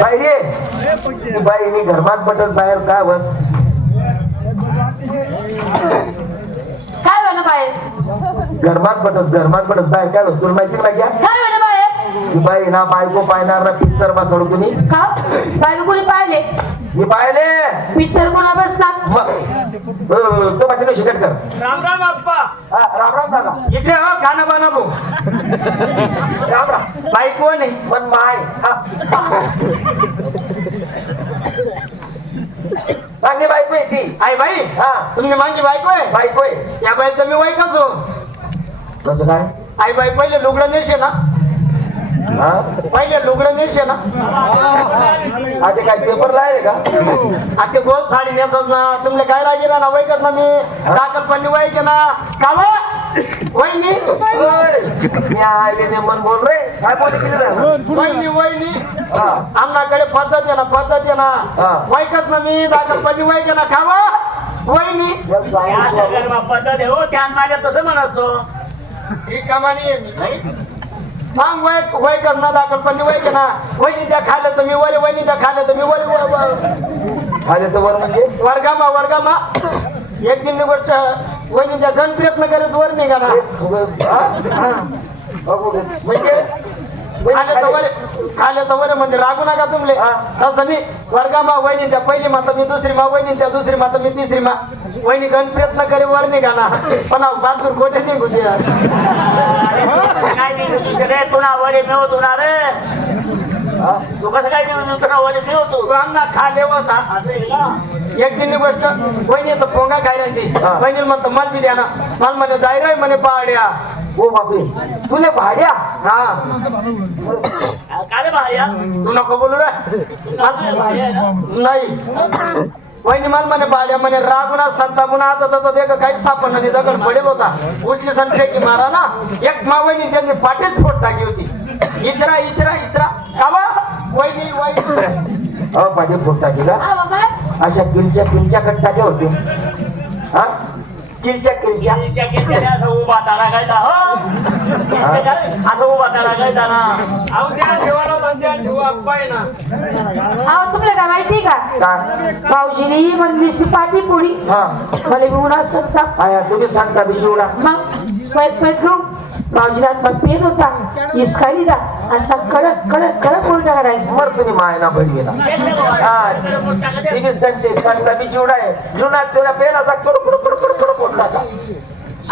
बाहेर ये बाई मी घरमात पटत बाहेर काय बस काय झालं बाहेर घरमात पटस बाहेर काय बस तुला माहिती नाही काय झालं बाहेर बाई ना बायको पाहणार ना पिक्चर बसवलं तुम्ही का बायको कोणी पाहिले मी पाहिले पिक्चर कोणा बसतात तो माझी कशी कट कर राम राम आप्पा. राम राम दादा इकडे हो खाना बनवू. राम राम बाई कोण आहे? पण माय माझी बायको आहे ती आई बाई हा तुम्ही माझी बायको आहे. बायको आहे या बाई तर मी वाईट असो. कसं काय आई बाई पहिले लुगडं नेशे ना हा पहिले लुगडं नेशे ना आधी काय पेपर लायले का आता गोल साडी नेसत ना तुमले काय रागिला ना वैकत ना मी दाखल पण वाईक ना कावा वहिनी मी आले ते मन बोल रे काय बोल वहिनी वहिनी हा आमनाकडे पद्धत आहे ना हा. वैकत ना मी दाखल पण वाईक ना कावा वहिनी पद्धत आहे हो त्या माझ्या तसं म्हणतो ही कमानी आहे मी मग वय करणार दाखल पण वय ना वहिनी त्या खाल्लं तर मी वरे वहिनी त्या खाल्लं तर मी वरे आले तर वर म्हणजे वर्गामा एक दिन गोष्ट वहिनी त्या गण प्रयत्न करत वर निघा ना म्हणजे खाल्लं तर वरे म्हणजे रागू नका तुमले तसं मी वर्गामा वहिनी त्या पहिली माता मी दुसरी मा वहिनी त्या दुसरी माता मी तिसरी मा वहिनी गण प्रयत्न करे वर निघा ना पण बाजूर खोटे निघू दे काय नाही रे तुला वरे मिळवत होणार रे तू कसं काय तुला वरे मिळवतो आमना खाले होता एक दिन गोष्ट वहिनी तर पोंगा काय राहते वहिनी म्हणतो मला बी द्या ना मला म्हणे जाय रे म्हणे पाड्या ओ बापरे तुले भाड्या हा काय रे भाया तू नको बोलू रे नाही वहिनी मला म्हणे पाड्या म्हणे रागुना संतापुना आता तर ते काही सापडलं नाही दगड पडेल होता उचली संख्या की मारा ना एक मा वहिनी त्यांनी पाटील फोड टाकी होती इचरा इचरा इचरा कावा वहिनी वहिनी पाटील फोड टाकी का हा बाबा अशा किलच्या कट्टाच्या होते हा किलच्या असं उभा तारा गायचा हो असं उभा तारा गायचा ना अहो त्या ठेवायला म्हणजे ठेवा अप्पा ना अहो तुम्हाला काय माहिती का काय भाऊजीने ही म्हणली पाठी पोळी हा मला मी उन्हात सांगता आया तुम्ही सांगता बिजूडा मग स्वयंपाक घेऊ भाऊजीला पेन होता इसका लिहिला असा कडक कडक कडक उलटा करायचा मर तुम्ही मायना बहिणीला तिने सांगते सांगता बिजूडा आहे जुनात तेवढा पेन असा कडू मोठा का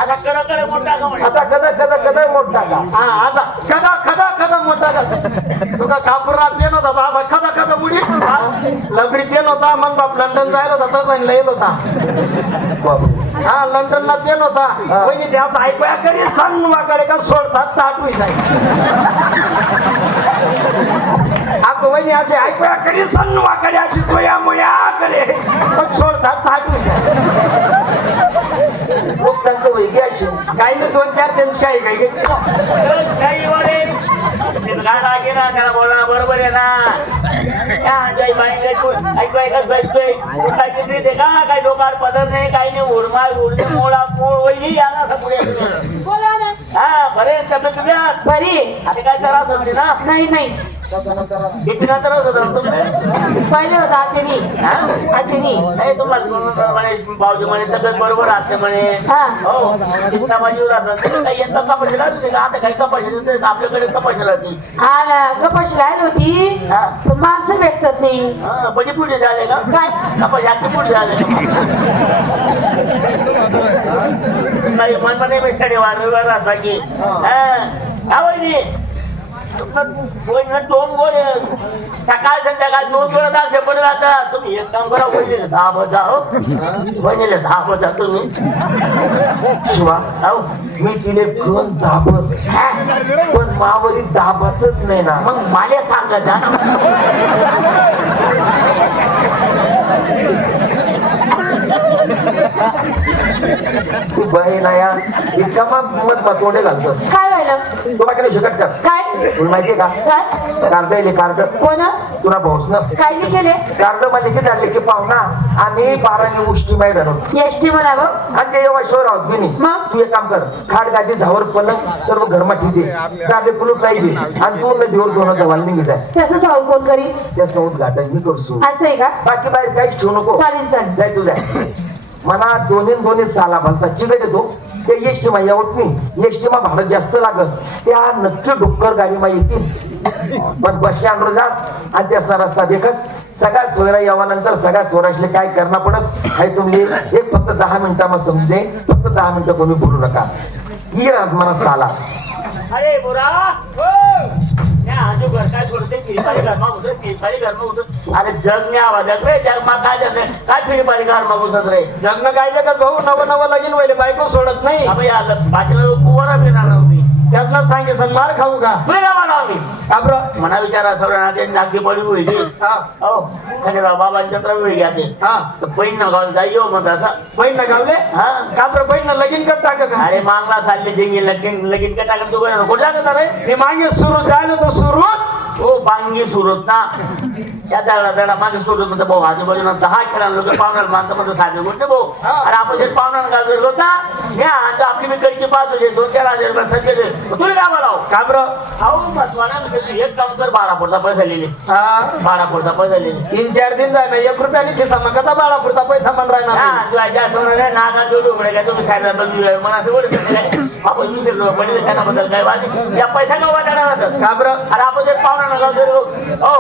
असा कडकडे मोठा गवळी असा कदा मोठा का हा असा खदा मोठा तुका कापुरा पेन होता असा खदा बुडी लबडी पेन होता मग बाप लंडन जायला होता तसा लईल होता हा लंडनला पेन होता वहिनी त्याच ऐकूया करी सण वाकडे का सोडतात ताटू जाईल आता वहिनी असे ऐकूया करी सण वाकडे अशी तोया मुया करे पण सोडतात ताटू जाईल लोक सांगतो वैगी अशी काही नाही 2-4 त्यांची आहे काही काही वरे गाडा गेला त्याला बोला बरोबर आहे ना जय बाई ऐकू बैठतोय काय किती का काही लोकांना पदर नाही काही नाही उरमाळ उरणे मोळा मोळ वहिनी याला असं पुढे बोला ना हा बरे तब्येत तुझ्या बरी आता काय त्रास होती ना नाही नाही किती नंतर होत तुम्ही पहिले होता आतेनी नाही तुम्हाला म्हणे भाऊजी म्हणे तब्येत बरोबर राहते म्हणे हा हो चिंता माझी राहतात काही यंदा कपाशी राहते का आता काही कपाशी आपल्याकडे कपाशी राहते हा ना कपाशी राहिली होती हा पण माणसं भेटतात नाही हा म्हणजे पुढे झाले का काय कपाशी आजचे पुढे झाले नाही मन म्हणे मी शनिवार राहता की हा वहिनी दोन गोड सकाळ संध्याकाळ 2 वेळा असे पण राहतात तुम्ही एक काम करा वहिनीला 10 बजा हो वहिनीला 10 बजा तुम्ही शिवा मी तिने गण दाबस पण मावरी दाबतच नाही ना मग मला सांगत जा तू बहीण आहे यार. इतका मत तोडे घालतोस. काय व्हायला तुला काय शकत कर काय तुला माहितीये का काय कार्ड येईल कार्ड कोणा तुला भाऊस ना काय नाही केले कार्ड मध्ये किती आणले की पाहुणा आणि 12 गोष्टी माहीत आणून एसटी मला बघ आणि ते एवढा शोर आहोत की नाही. मग? तू एक काम कर खाट गादी झावर पलंग सर्व घरमाठी दे गादी कुलूप राहिली आणि तू नदीवर दोन जवान निघी जाय तसं सांगू कोण करी त्याच उद्घाटन मी करतो. असं आहे का बाकी बाहेर काहीच ठेवू नको. चालेल चालेल जाय तू जाय. मला दोन्ही साला भलता चिकट येतो ते एसटी मा येत नाही. एसटी मा भाडं जास्त लागस त्या नक्की डुक्कर गाडी मा येतील पण बस आणून जास आणि त्याचा रस्ता देखस सगळ्या सोयरा यावानंतर सगळ्या सोयराशले काय करणं पडस हे तुम्ही एक फक्त 10 मिनिटांना समजे. फक्त 10 मिनिटं कोणी बोलू नका. ही राहत मला साला अरे बुरा या आजू घर काय सोडते फिरपारी घरमा उतर फिरपारी घरमा उतर अरे जग ने आवाज रे जग मा काय जग काय फिरपारी घरमा घुसत रे जगणं काय जगत भाऊ नवं लगीन व्हायला बायको सोडत नाही. अबे यार बाकीला कुवारा बिना मी त्यातनं सांगे सण मार खाऊ का बिना म्हणाव मी काबर म्हणा विचारा सगळ्यांना ते नागदी पडी होईल हा हो खंडेराव बाबांच्या तर वेळ घ्या ते हा तर पैन न गाव जाईयो मग तसा बहीण ना गावले हा काबर बहीण ना लगीन कर टाक का अरे मागला चालले जिंगी लगीन लगीन का टाकत तू कुठे टाकत रे हे मागे सुरू झालं तो सुरू हो बांगी सुरत ना त्या दगडा माझं सुरत म्हणतो भाऊ आजूबाजूला 10 खेळा लोक पाहुणार मानतं म्हणतो साधे गोष्ट भाऊ हा. आणि आपण जे पाहुणार गाजर होता या आता आपली मी कडची पाच होते 2-4 हजार सज्ज तुला काय बोलाव काबर अहो मसवाना एक काम कर 12 पुरता पैसा लिहिले हा 12 पुरता पैसा लिहिले 3-4 दिन जाय ना 1 रुपयाने खिसा मग कसा बाळा पुरता पैसा पण राहणार हा नाही. तुला ज्या सोनाने नागा जोडू पडे काय तुम्ही साईडला बंद मला असं बोलत काय आपण 20 रुपये पडले त्याच्याबद्दल काय वाद या पैसा का वाटायला जातात काबर अरे आपण जे पाहुणा गाव हो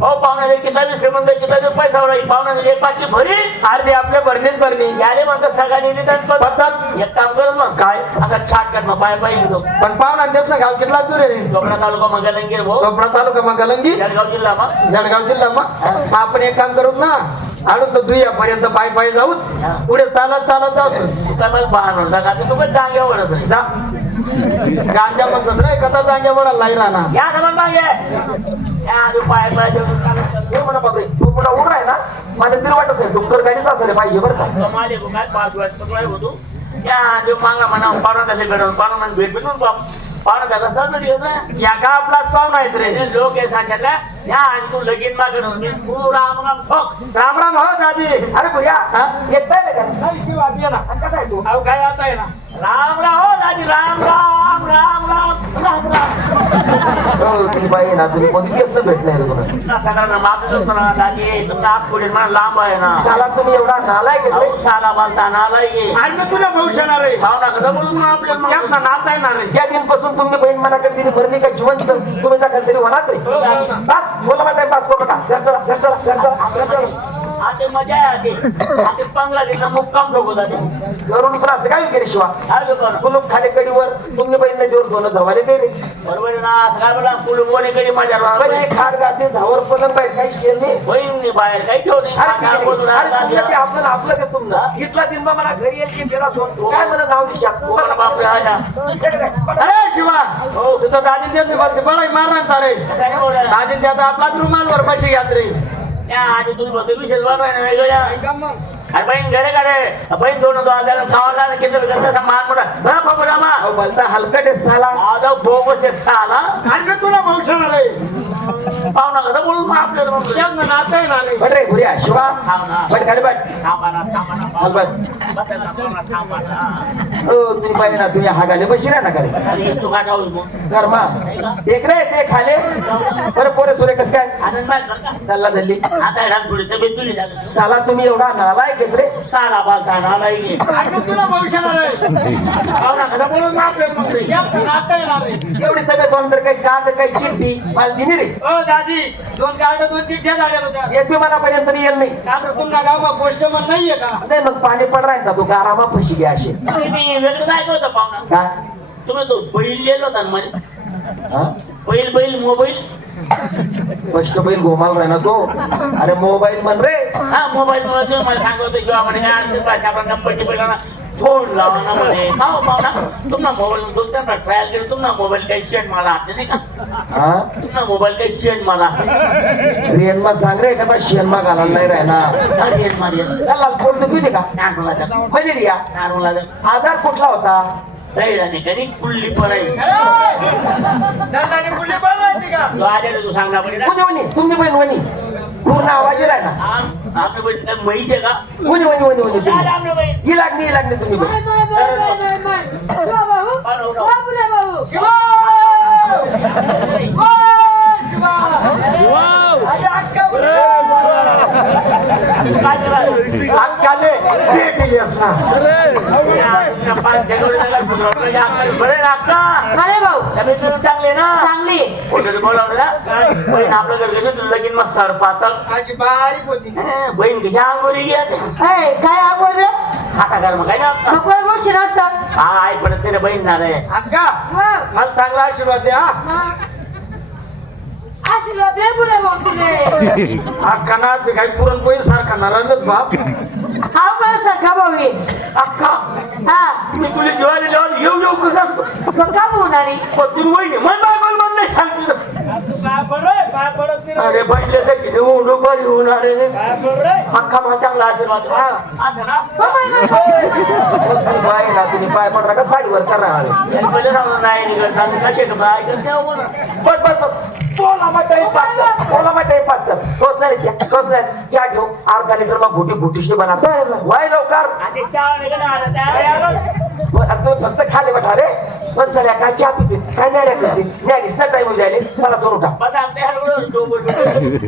हो पाहुण्याचे किती श्रीमंत किती पैसा राहील पाहुण्याने एक पाटली भरी अर्धी आपल्या भरणीच भरणी याले म्हणतात सगळ्यांनी निदान पद्धत एक काम करत मग काय आता छाट कर मग पाय घेतो पण पाहुणा देश ना गाव कितला दूर आहे कोकणा तालुका मग गलंगीर भाऊ चोपडा तालुका मग गलंगी जळगाव जिल्हा मग जळगाव जिल्हा मग आपण एक काम करू ना आडून तो दुयापर्यंत पाय जाऊ पुढे चालत जाऊ तू काय मला पाहणार होता का तू पण जाग्यावर जा गांजा मग दुसरा कथा जाग्यावर लाई राहणार या समज मागे या आधी पाय हे म्हणा बापरे तू पुन्हा उभा आहे ना मला तरी वाटत आहे डुक्कर गाडीच असेल पाहिजे बरं का. माझे काय 5 वर्ष काय होतो या आधी मागा म्हणा पाहुणा त्याचे घडवून पाहुणा म्हणून भेट भेटून पाहुणा त्याला सर या का आपलाच पाहुणा आहेत रे लोक आहे साक्षातल्या या आणि तू लगीन मागणं मी तू राम राम ठोक राम राम हो दादी अरे भैया येताय का काय शिवाय ये ना आणि कसं आहे तू अहो काय आता आहे ना राम राम हो दादी राम राम राम राम राम राम तुम्ही बाई ना तुम्ही कोणती केस भेट नाही रे तुला सगळ्यांना मागत असतो ना दादी तुमचा हात पुढे मला लांब आहे ना साला तुम्ही एवढा नालायक आहे रे. अहो, साला बांधता नाला ये आणि मग तुला भविष्यणार आहे भावना कसं बोलून आपल्याला यात ना नाता येणार आहे ज्या दिनपासून तुम्ही बहीण मनाकडे दिली भरली का जिवंत तुम्ही त्या तरी होणार रे. बस बोला ना टाइम पास करू नका घर चला घर चला घर चला घर चला. आता मजा आहे आता 15 दिन मुक्काम ठोकू जाते घरून पण असं काय केली शिवा काय बरं कुलूप खाली कडीवर तुम्ही बहीण नदीवर दोन धवाले गेले बरोबर आहे ना सगळं बोला फुल कोणी कधी मजा पण हे खाड गादी झावर पलंग पाहिजे काही शेर नाही. बहीण बाहेर काही ठेव नाही अरे काय बोलून अरे राहिला तुमचं ते दादी? आपलं आपलं ते तुमचं इथला दिन बा मला घरी येईल की गेला सोन काय मला नाव निशा कोण बापरे हा ना. अरे शिवा हो तुझं दाजी देत नाही बस बळाई मारणार तारे काय बोलायला? दाजी देत आपलाच रुमालवर बशी घ्यात रे या आधी तुम्ही बघतो विशेष बरं आहे ना वेगळ्या अरे बहीण घरे का रे बहीण 2 हजार खावाला किती करता मान मोठा बरं बाबा रामा अहो बोलता हलकट आहे साला आता बोबस साला आणि मग तुला भविष्यणार आहे पाहुणा कसं बोलून मग आपल्याला मग यात ना नाता येणार आहे बट रे घुऱ्या शिवा थांब ना बट खाली बट थांबा ना चल बस बसायला पाहुणा थांबा ना हो तुम्ही पाहिजे ना तुम्ही हागाले बशी ना करे अरे तू काय खाऊ मग घरमा एक रे ते खाले बरं पोरे सोरे कस काय आनंद माहित बरं का चालला धरली आता ह्या थोडी तब्येत तुली झाली साला तुम्ही एवढा नालायक आहेत रे साला बासा नाला ये आणि मग तुला भविष्यणार आहे पाहुणा कसं बोलून मग आपल्याला मग यात ना नाता येणार आहे एवढी तब्येत होऊन तर काही कांद काही चिठ्ठी मला दिली रे ओ दादी 2 कार्ड 2 चिठ्ठ्या झाल्या होत्या एक बी मला पर्यंत येईल नाही का बरं तुमच्या गावात पोस्टमन नाहीये का नाही मग पाणी पड राहील तू गारामा फशी घ्या असे तुम्ही वेगळं काय करता पाहुणा काय तुम्ही तो बैल लिहिला होता ना म्हणे हा? बैल मोबाईल स्पष्ट बैल घुमाल राही ना तो अरे मोबाईल म्हण रे हा मोबाईल मला तुम्ही मला सांगत होते किंवा म्हणे काय अडचण पाहिजे आपण गप्पटी पहिला फोन लावा ना म्हणे का हो पाहुणा तुमना मोबाईल तुमचा ट्रायल केलं तुमना मोबाईल काही शेड मला हात नाही का हा तुमना मोबाईल काही शेड मला रेनमा सांग रे का शेनमा घालायला नाही राहिला अरे मध्ये त्याला फोन देऊ दे का नारमुला मलेरिया आजार कुठला होता दैडाने कधी कुल्ली पडायची तू आले रे तू सांग ना पडे कोणी वणी तुम्ही पण वणी पूर्ण आवाज येणार ना आपली बहीण काय म्हैस आहे का वणी वणी वणी वणी काय तुम्ही आपली बहीण ही लागली तुम्ही पण शिवा काय झालं? अक्काले भेटली असणार बरे लागता अरे भाऊ तब्येत तुला चांगले ना चांगली कुठे बोलावलं ना बहीण आपलं घर कसं तुला लगीन मग सर पातळ अशी बारीक होती बहीण कशा अंगोरी घ्या ए, काय आवड रे खाता कर मग काय ना नको बोलशील ना सर हा आई पडत तिने बहीण ना रे अक्का मला चांगला आशीर्वाद द्या आशीर्वाद दे बोले भाऊ तुले अक्का ना ते काही पुरणपोळी सारखा नारायणच बाप हा मला सखा भाऊ आहे. अक्का हा मी तुला जेवायला जेवण येऊ येऊ कसं मग का बोलणारी पण तुम्ही वहिनी मन बायकोल मन नाही सांगते काय पडत नाही अरे बसले तर किती ऊन बरी होणार रे अख्खा मला चांगला आशीर्वाद असं ना बाय ना तुम्ही पाय पडला का साडीवर करणार याला पहिले सांगून नाही निघत आम्ही कसे का बाय करते हो म्हणा. बस बस बस बोला मग टाइमपास कर तोच नाही चहा ठेव अर्धा लिटर मग घुटीशी बना बरोबर. वाय लवकर आणि चहा नाही का ना आला त्या तुम्ही फक्त खाली बठा रे पण सर काय चहा पिते काय नाही करते नाही ना टाइम जायले चला सोडून उठा बस आमच्या हरवलं डोंगर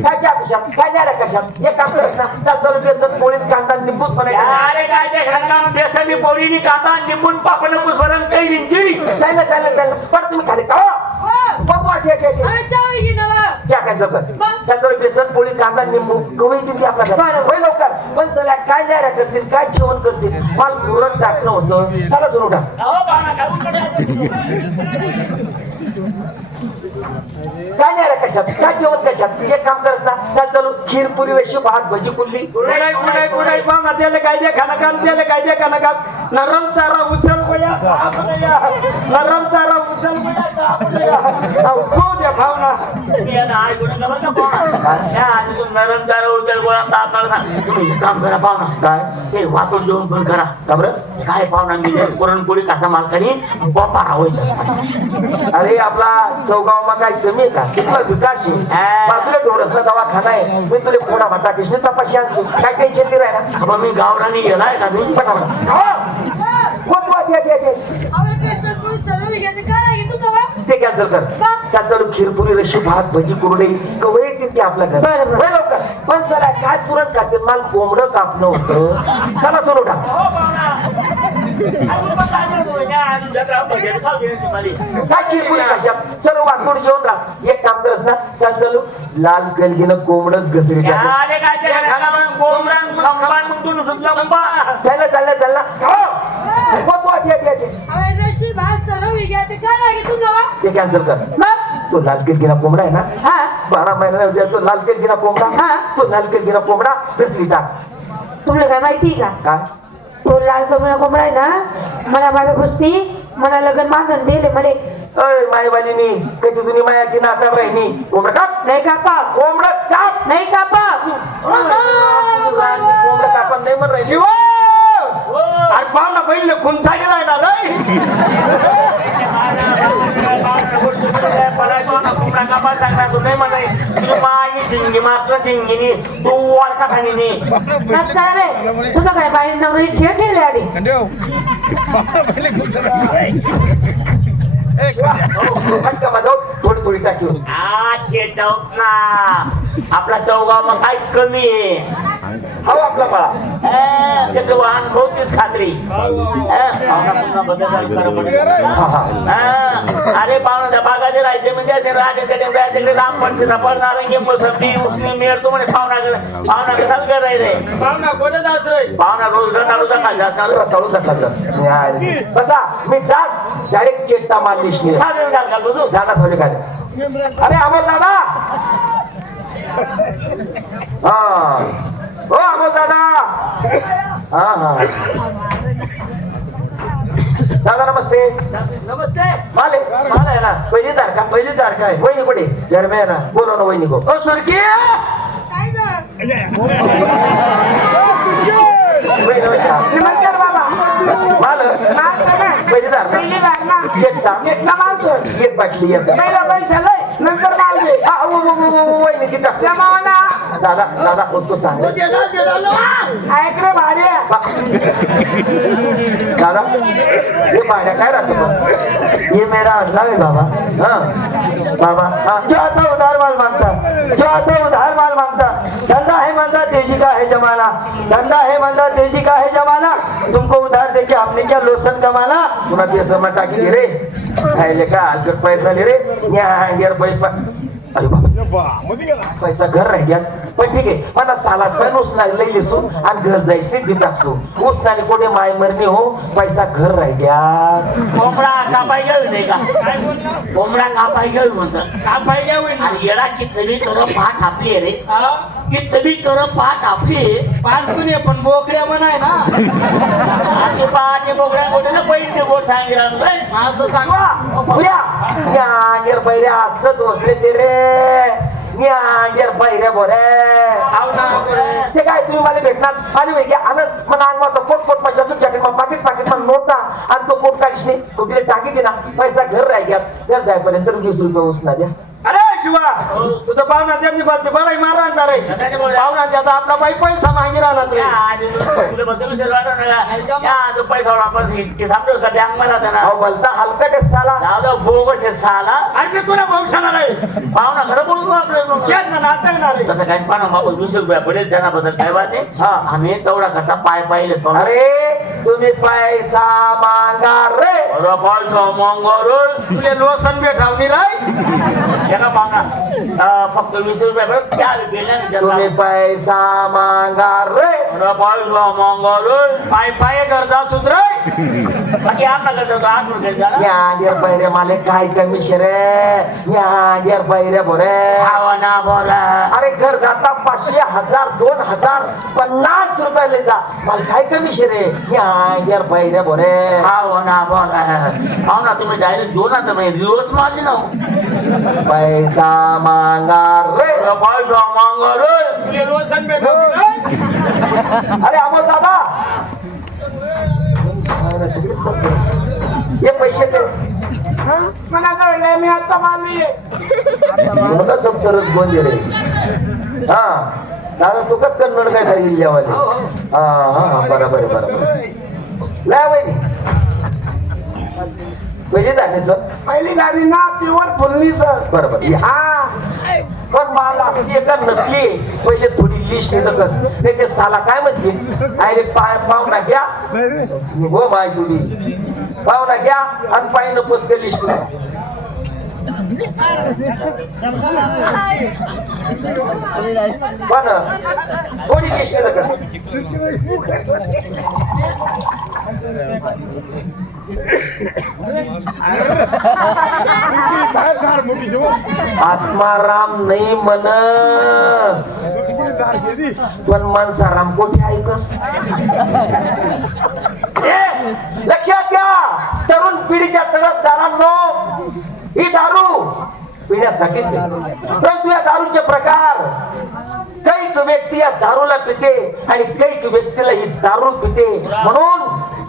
काय चहा पिशात काय नाही कशात एक काम करत ना चालतं बेसन पोळीत कांदा निंबूच बनायचं अरे काय ते खानदान बेसनी पोळीनी कांदा निंबून पापड कुसवरण काही इंजिरी चालेल पण तुम्ही खाली का बाबा चहा काय चालतं बेसन पोळी कांदा निंबू कवळी किती आपल्याला होय लवकर पण सगळ्या काय नाही करतील काय जेवण करतील मला पुरण टाकणं होतं चला सोडून उठा अहो बाळा काय उलटं काय नाही कशात काय जेवण कशात एक काम करत ना चालू खीर पुरी वेशी भात भजी कुल्ली कुणाई पाहुणा त्याला काय दे खाना काम त्याला काय दे खाना काम नरम चारा उचल गोया नरम चारा उचल गोया हो द्या भावना काम करा पाहुणा काय ते वाटून जेवण पण करा का बरं काय पाहुणा मी पुरणपोळी कसा मालकानी बापा होईल अरे आपला चौगाव मा काय कमी आहे का तिथला विकास आहे बाजूला डोळसला दवाखाना आहे मी तुला फोडा भाटा कृष्ण तपाशी आणतो काय टेन्शन नाही राहिना अब मी गावरानी गेलाय का मी ते कॅन्सल कर चालू खीरपुरी रशी भात भजी कुरडे कवळे तिथे आपल्या घर बरं. होय लवकर पण चला काय पुरण खाते मला कोंबडं कापणं होतं चला सोडू उठा काय खीरपुरी कशात सर्व वाटून जेवण रास एक काम करस ना चालू लाल कलगीनं कोंबडच घसरी चालला ते कॅन्सल कर तो लाल केलगिना कोंबडा आहे ना हा 12 महिन्याला तो लाल केलगिना कोंबडा हा. तो लाल केलगिना कोंबडा घसरी टाक तुला काय माहिती का काय तो लाल कोंबडा कोंबडा आहे ना मला माझ्या पुसती मला लग्न बांधून दिले मले अय मायवालीनी कधी जुनी माया की नाकार राहिनी कोंबडा काप नाही कापा कोंबडा काप नाही कापा कोंबडा कापा नाही म्हण राहिली शिवा अरे पाहुणा बहिणीला खून चालेला आहे ना लय तुला काय बाई नवरी ठेव ठेवले आधी थोडी थोडी टाकी आपला चौगाव मग काय कमी आहे हो आपला पळा त्याचं वाहन बहुतीच खात्री अरे पाहुणा बागाचे राहायचे म्हणजे राजाकडे जायच्याकडे लांब पडते पडणार मोसंबी उचली मिळतो म्हणे पाहुणाकडे सांग राहिले पाहुणा कोणत असं पाहुणा रोज रताळू कसा मी जास डायरेक्ट चेट्टा मारलीस जाणार सोडे काय अरे अमोल दादा हा हो अमोल दादा हा हा दादा नमस्ते. नमस्ते. माल आहे ना पहिली तारखा. पहिली तारखा आहे. वहिनी कुठे? गरमे ना. बोलो ना वहिनी को. ओ सुरकी वहिनी नमस्कार. नमस्कार बाबा. माल माल का ना? पहिली तारखा. पहिली बार ना. चेट्टा घेतला माल कर. एक बाटली एक. पहिला पैसा लय नंतर माल दे. वहिनी किती जमाव ना. दादा दादा उसको सांग ऐक रे भाड्या. दादा हे भाड्या काय राहतो पण? ये मेरा अल्लाह है बाबा. हा बाबा जो आता उधार माल मांगता, जो आता उधार माल मांगता. धंधा है मंदा तेजी का है जमाना, धंधा है मंदा तेजी का है जमाना. तुमको उधार देके हमने क्या लोसन कमाना. पुन्हा ते समज टाकी दे रे. खायले का हलकट पैसा ले रे. या गेर अरे बाबा पैसा घर राह गया. पण ठीक आहे मला सालास पण उसना लई लिसू आणि घर जायच नाही ती टाकसू. उसनाने कोठे माय मरणे हो पैसा घर राह गया. कोंबडा कापाय घेऊ नाही का? कोंबडा कापाय घेऊ म्हणतात. कापाय घेऊ आणि येडा कितली तर पाठ आपली रे. कितली तर पाठ आपली. पाठ तुने पण बोकड्या म्हणाय ना. आणि पाठ बोकड्या कोठे ना पहिले गोट सांगितलं असं सांगा. या गेर बैऱ्या असंच होते ते रे. या गेर बैऱ्या बोरे. ते काय तुम्ही मला भेटणार आणि वेगळ्या आनंद मना अंगवाचा पोट पोट माझ्या तुमच्याकडे मग पाकिट पाकिट पण नोट ना आणि तो पोट काढीस नाही कुठे टाकी दे ना. पैसा घर राह गया. घर जायपर्यंत 20 रुपये उसना द्या. अरे शिवा तुझं पाहुणा त्यांनी बसते बडाई मारा आणणार आहे. पाहुणा त्याचा आपला बाई पैसा मागे राहणार रे. अहो बोलता हलकट आहे साला. बोगस आहे साला. अरे तुला वंशाला नाही पाहुणा खरं बोलतो तेच ना नातं येणार आहे. तसं काही पाना बाबा 200 रुपया पडेल जनाबद्दल काय बात आहे. हा. आम्ही तेवढा कसा पाय पाहिले तो. अरे तुम्ही पैसा मागा रे. पैसा मंगोर तुले लोसन भेटावली राय. एका पाहुणा फक्त 20 रुपया बरं 4 रुपये तुम्ही पैसा मागा रे. पैसा मंगोर पाय पाय गरजा सुधराय. बाकी आपला करतो 8 रुपये झाला. या गेर बैरे माले काय कमिशन रे. या गेर बैरे बोरे. ना बोला. अरे घर जाता 500 1000 2000 50 रुपये ले जा. मला काय कमिशन रे. या गेर बैरे बोरे. ना बोला. पाहुणा तुम्ही डायरेक्ट 2 आता मी दिवस मारली ना. पैसा मागा रे. पैसा मंगोर तुले लोसन भेटावली राय. अरे अमोल दादा ये पैसे दे. मला कळलंय मी आता मारली. मला दप्तरच गोंजे रे. हा दादा तू कत कन्नड काय तरी जेवाले. हा हा बरोबर आहे बरोबर. नाही वहिनी पहिली जाणे सर. पहिली गाडी ना प्युअर फुलली सर. बरोबर हा पण मला असं एका नकली पहिले थोडी लिस्ट येतं कस नाही ते साला काय म्हणते. अरे पाहुणा घ्या हो माय तुम्ही पाहुणा घ्या आणि पाहिलं पचक लिस्ट. पण थोडी लिस्ट येतं कस. आत्माराम नाही मनस पण मनसाराम कोठे ऐकस. लक्षात घ्या तरुण पिढीच्या तडफदारांनो ही दारू पिण्यासाठीच आहे. परंतु या दारूचे प्रकार कैक व्यक्ती या दारूला पिते आणि कैक व्यक्तीला ही दारू पिते म्हणून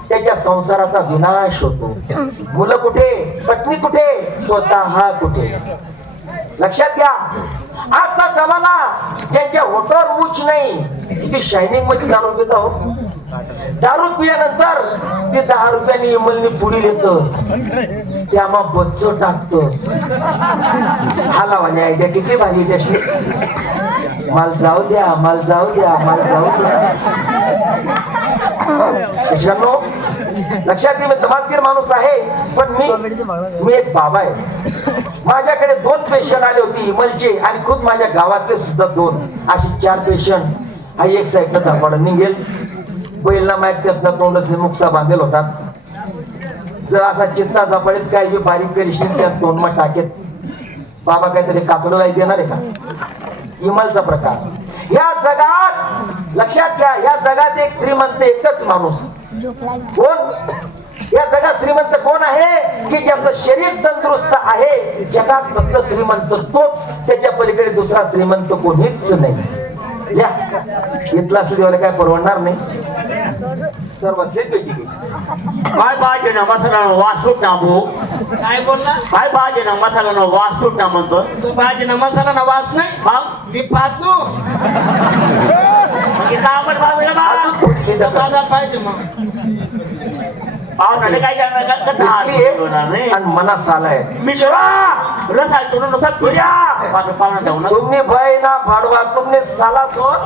त्याच्या संसाराचा विनाश होतो. मुलं कुठे पत्नी कुठे स्वतः कुठे. लक्षात घ्या आजचा जमाना ज्यांच्या होटावर मूछ नाही किती शायनिंग मध्ये दारू पित आहोत. दारू पिल्यानंतर ते 10 रुपयांनी इमलनी पुढी देतोस त्यामा बच्चो टाकतोस. हालावाने आयडिया किती भारी त्याशी. माल जाऊ द्या माल जाऊ द्या माल जाऊ द्या. मित्रांनो लक्षात घे मी समाजगीर माणूस आहे पण मी एक बाबा आहे. माझ्याकडे 2 पेशंट आले होते इमलचे आणि खुद माझ्या गावातले सुद्धा 2 असे 4 पेशंट. हा एक साईडला धापाड निघेल बैलना माहिती असणार तोंडसले मुक्सा बांधेल होतात. जर असा चित्ता झपाडीत काही बी बारीक करीशील त्या तोंडमा टाकेत. बाबा काहीतरी कातडं देणार आहे का. इमलचा प्रकार या जगात लक्षात घ्या. या जगात एक श्रीमंत एकच माणूस कोण या जगात श्रीमंत कोण आहे की ज्याचं शरीर तंदुरुस्त आहे. जगात फक्त श्रीमंत तोच, त्याच्या पलीकडे दुसरा श्रीमंत कोणीच नाही. या इथला स्त्रीवाला काय परवडणार नाही. सर बसलेच पैकी काय पाहिजे ना मसाला वाचूट ना भाऊ. काय बोलला काय पाहिजे ना मसाला वाचूट ना म्हणतो. तू भाजी ना मसाला ना वास नाही मग मी पाहतो आपण बाजूला बाजार पाहिजे मग पाहुणे काय करणार का कथा होणार नाही. आणि मनात आलाय मी रस आहे तो नुसार तुझ्या पाहुणा जाऊ ना. तुम्ही बाई ना भाडवा तुम्ही साला सोड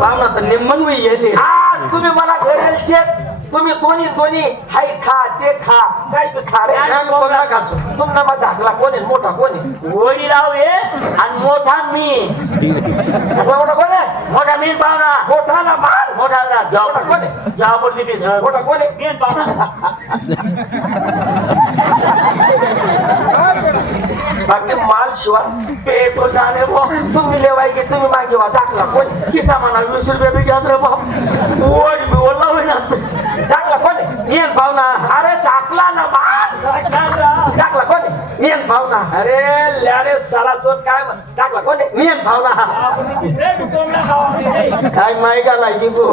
पाहुणा तर निम्मन मी येले आज तुम्ही मला घरेल शेत तुम्ही दोन्ही दोन्ही हाय खा ते खा काय बी खा रे. कोणला खासो तुम्हाला मग धाकला कोण आहे मोठा कोण आहे. वडी राव ये आणि मोठा मी. धाकला मोठा कोण आहे. मोठा मी पाहुणा मोठा ना मान मोठा जाऊ मोठा कोण आहे. जाऊ पडते ते मोठा कोण आहे. मी पाहुणा बाकी माल शिवा पेपर झाले भाऊ. तुम्ही लेवाय की तुम्ही मागे वा दाखला कोण किसा म्हणा 20 रुपये बी घ्याच रे बाप. वडी बी ओला होईना. दाखला कोण आहे. येन पाहुणा अरे दाखला ना मान दाखला कोण आहे. येन पाहुणा अरे ल्यारे साला सोड काय दाखला कोण आहे. येन पाहुणा काय माय का लागी गो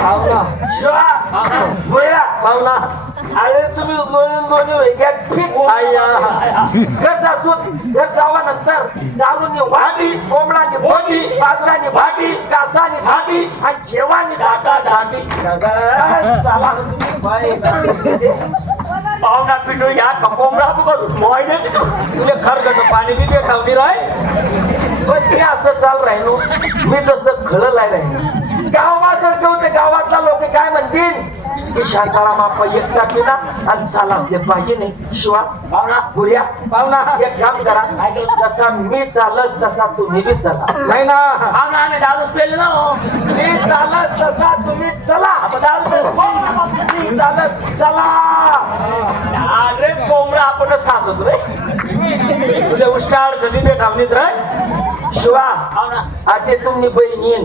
पाहुणा शिवा बोला पाहुणा अरे तुम्ही दोन्ही दोन्ही वेगळ्या फिट आया घर असून घर जावा नंतर दारूनी वाटी कोंबडानी बोटी बाजरानी भाटी कासानी धाटी आणि जेवानी धाटा धाटी साला तुम्ही बाई पाहुणा पिटो या कपोमडा मोयने तुले खरगट पाणी बी दे खावली राय पण मी असं चाल राहिलो मी जसं खळं राहिलो गावात जर होते गावातला लोक काय म्हणतील की शांताराम आपा एकटा केला आणि साला असले पाहिजे नाही. शिवा पाहुणा गुऱ्या पाहुणा एक काम करा जसा मी चालस तसा तुम्ही बी चला. नाही ना पाहुणा आम्ही दारू पेल ना मी चालस तसा तुम्ही चला. मी चालत चला. अरे कोंबडा आपणच खात होतो रे. तुझ्या उष्टा अडचणी दे खावलीत राय शिवा पाहुणा आता तुम्ही बहीण येईन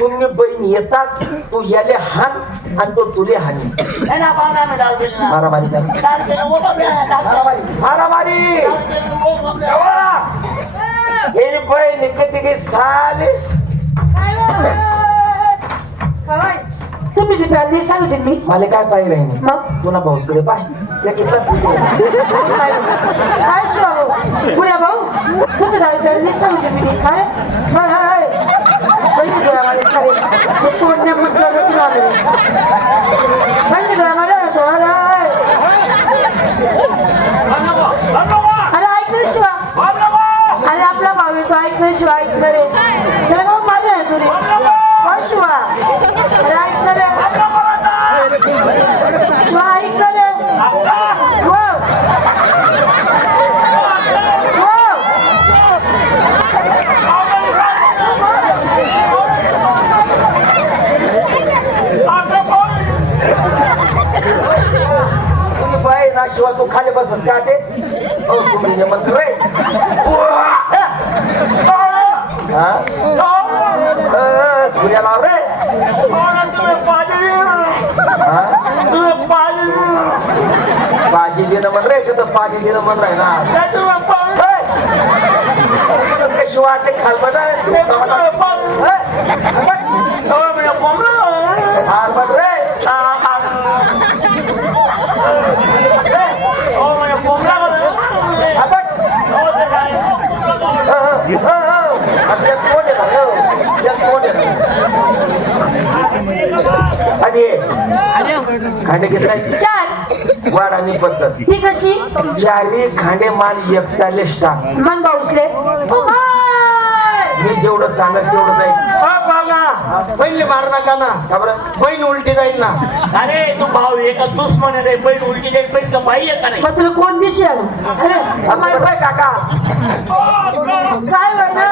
तुम्ही बहीण येतात तू याले हान आणि तो तुले हानी. नाही ना पाहुणा आम्ही दारू पेल ना. मारामारी कर. दारू पेल मारामारी मारामारी हे बहीण कधी काही साले तुम्ही जी प्याली सांगितली मी मला काय पाहिजे राहिली मग तुला भाऊसकडे पाय त्या कितला काय शिवा पुऱ्या भाऊ कुठे जायचं सांगितले मी काय पैसे घ्या मला खरे कोणत्या म्हटलं आले पैसे घ्या मला अरे ऐकलं शिवा अरे आपला भाऊ येतो ऐकलं शिवा ऐकलं रे त्याला माझ्या आहे तुरे शिवा अरे ऐकलं रे शिवा ऐकलं रे शिवा तू खाली बसत का ते सुमीने म्हणतो रे तुझ्या नाव रे पाणी देणं म्हण रे तिथं पाणी देणं म्हण राय ना शिवा ते खालबट रे खांडे घेतलाय चार वाढ आणि पद्धत ती कशी चारी खांडे माल एकटाले टाक मन भाऊसले मी जेवढं सांगत तेवढं जाईल. पहिले मार नका ना का बरं बहीण उलटी जाईल ना अरे तू भाऊ एका दुश्मन आहे बैल उलटी जाईल बैल का बाई आहे का नाही. मग तुला कोण दिशी आलं अरे आम्ही बाय काका काय होय ना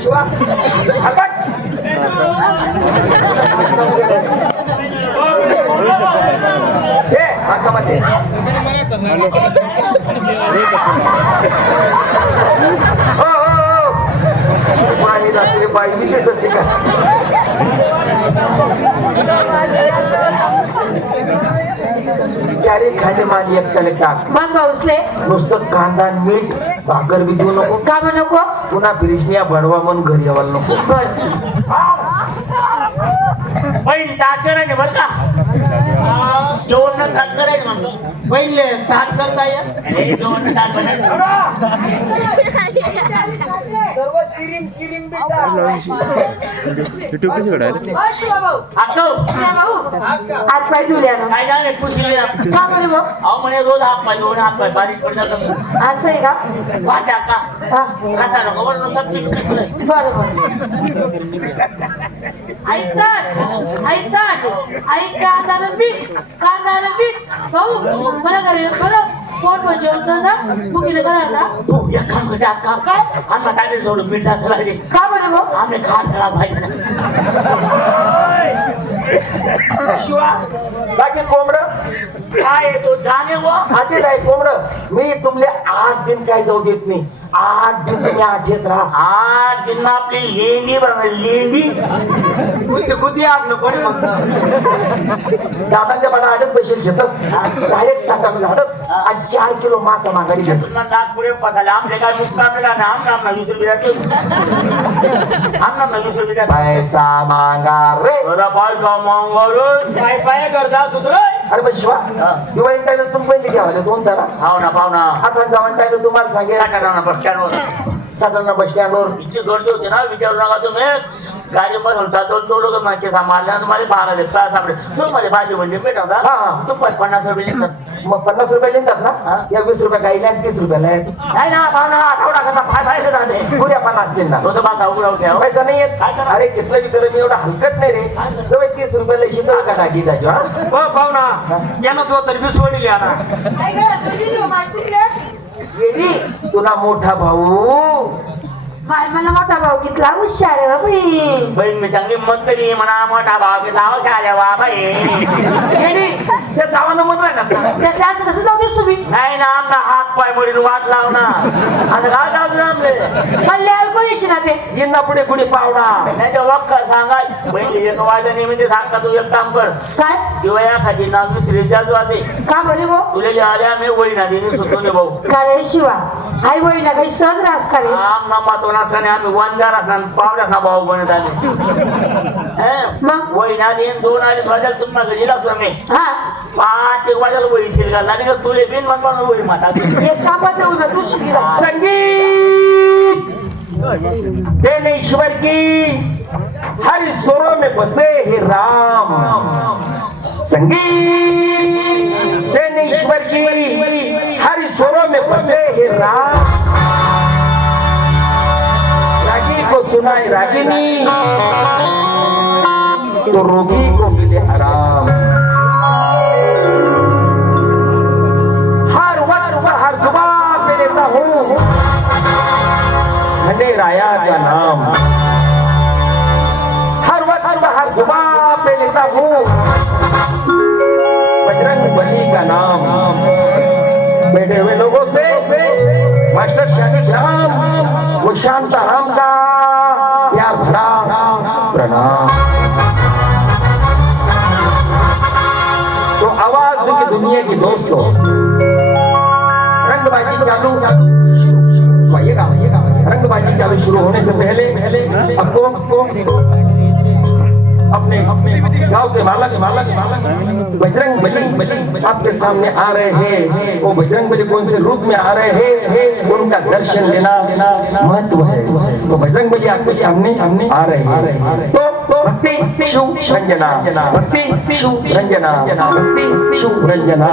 शिवा हे हातामध्ये हो पाणी रात्री पाहिजे दिसत नाही का चारी खाली मानी एकट्याने टाक मग भाऊसले नुसतं कांदा मीठ भाकर बी देऊ नको का म्हणू नको पुन्हा फिरिशनिया बडवा म्हणून घरी यावायला नको बर बहीण ताट करायचे बरं का जेवण ताट करायचं म्हणतो पहिले ताट करता येत अरे, जेवण ताट करायचं ओ शिवा भाऊ असो शिवा भाऊ हात पाय धुले ना काय झालं पुसले ना का बरे भाऊ अहो म्हणे रोज हात पाय दोन हात पाय बारीक पडतात असं आहे का वाचा का हा कसा नको बरं नुसतं पीस पिसलंय बरं ऐकतात ऐक कांदा पीठ भाऊ मला घरी बरं पोट म्हणजे होतं ना मुकीने करा का तू एक काम करते काम काय आम्हाला काय थोडं पीठ असं लागेल का बरे भाऊ आम्ही खाट चढा पाहिजे शिवा बाकी कोंबड काय आहे तो जाणे वो आधीच आहे कोंबड मी तुमले 8 दिन काय जाऊ देत नाही 8 दिन तुम्ही आजेत राहा आज दिन आपली लेंडी बरोबर लेंडी कुठे आणलं कोणी दादांच्या मला आडच पैसे शेतच डायरेक्ट साठवून झाडच आणि 4 किलो मासा मागाडी घेत पुन्हा दात पुढे पसाले आमचे काय मुक्काम ना आमना 20 रुपये द्यायचे आमना 20 रुपये द्या पैसा मागा रे बरं पाय का मंगळूर काय पाय करता सुधर अरे पण शिवा दिवाळी टायला तुम्ही पहिले घ्यावाले 2 जरा पाहुणा आता जवळ टायला तुम्हाला सांगेल साठा बस स्टँडवर साठवणा बस स्टँडवर इतकी गर्दी होती ना विचारू नका तुम्ही गाडी बसून तो लोक मागचे मारल्या तुम्हाला 12 देतात सापडे तुम्हाला भाजी म्हणजे भेटा का हा. तू 50 रुपये देतात मग 50 रुपये लिहितात ना हा. या 20 रुपये गाईला 30 रुपयाला आहेत नाही ना पाहुणा आठवडा कसा फासायचं जाते पुऱ्या 50 दिन ना तो तर बाका उघडाव घ्या पैसा नाही येत काय करा? अरे घेतलं बी करून एवढं हलकट नाही रे जवळ 30 रुपयाला शिकवलं का टाकी जायचो हा हो पाहुणा यानं तो तर बी सोडली आणा काय करा तुझी देऊ माय चुकले येडी तुला मोठा भाऊ बाय मला मोठा भाऊ कितला हुशार आहे बाई बहीण मी चांगली मंत्री म्हणा मोठा भाव की नाव काय बाबा येडी त्या जावानं म्हणलं ना त्याच्या असं कसं जाऊ देस तुम्ही नाही ना आमना हात पाय मोडील वाट लाव ना आता काय लावलं आमले मल्ले ऐकू येशी ना ते येईन कुठे कुणी पावडा नाही तर वक्कर सांगाय बहिणी एक वाजता म्हणजे सांगता तू एक काम कर काय किंवा एखादी नाव विसरी जात वाटे का बरे भाऊ तुला आल्या मी वळीना देणे सुचवले भाऊ का रे शिवा आई वय ना काही सण रास का रे आमना मातोना सणे आम्ही वंजार असणार पावड्या ना भाऊ बनत आले मग? वळीना देईन 2-2:30 वाजायला तुम्हाला घरी लागतो मी हा 5-1 वाजायला वळी शिरगाल लागली का तुले बिन म्हणून वळी माता एक कामात येऊ ना तू शिकला संगीत बेनेश्वर की हर स्वरों में बसे हे राम संगीत बेनेश्वर की हर स्वरों में बसे हे राम रागी को सुनाए रागिनी तो रोगी को मिले आराम हर वक्त हर जुबान पे लेता हूँ घने राया का नाम हर वक्त हर जुबान पे लेता हूँ बजरंग बली का नाम बैठे हुए लोगों से मास्टर शादी श्याम वो शांताराम का प्यार भरा प्रणाम तो आवाज की दुनिया की दोस्तों रंगबाजी चालू रंगबाजी चालू शुरू होने से पहले आपको अपने गांव के माला बजरंग बली आपके सामने आ रहे हैं वो बजरंग बली कौन से रूप में आ रहे हैं उनका दर्शन लेना महत्व है तो बजरंग बली आपके सामने आ रहे हैं तो भक्ति शिव रंजना भक्ति शिव रंजना भक्ति शिव रंजना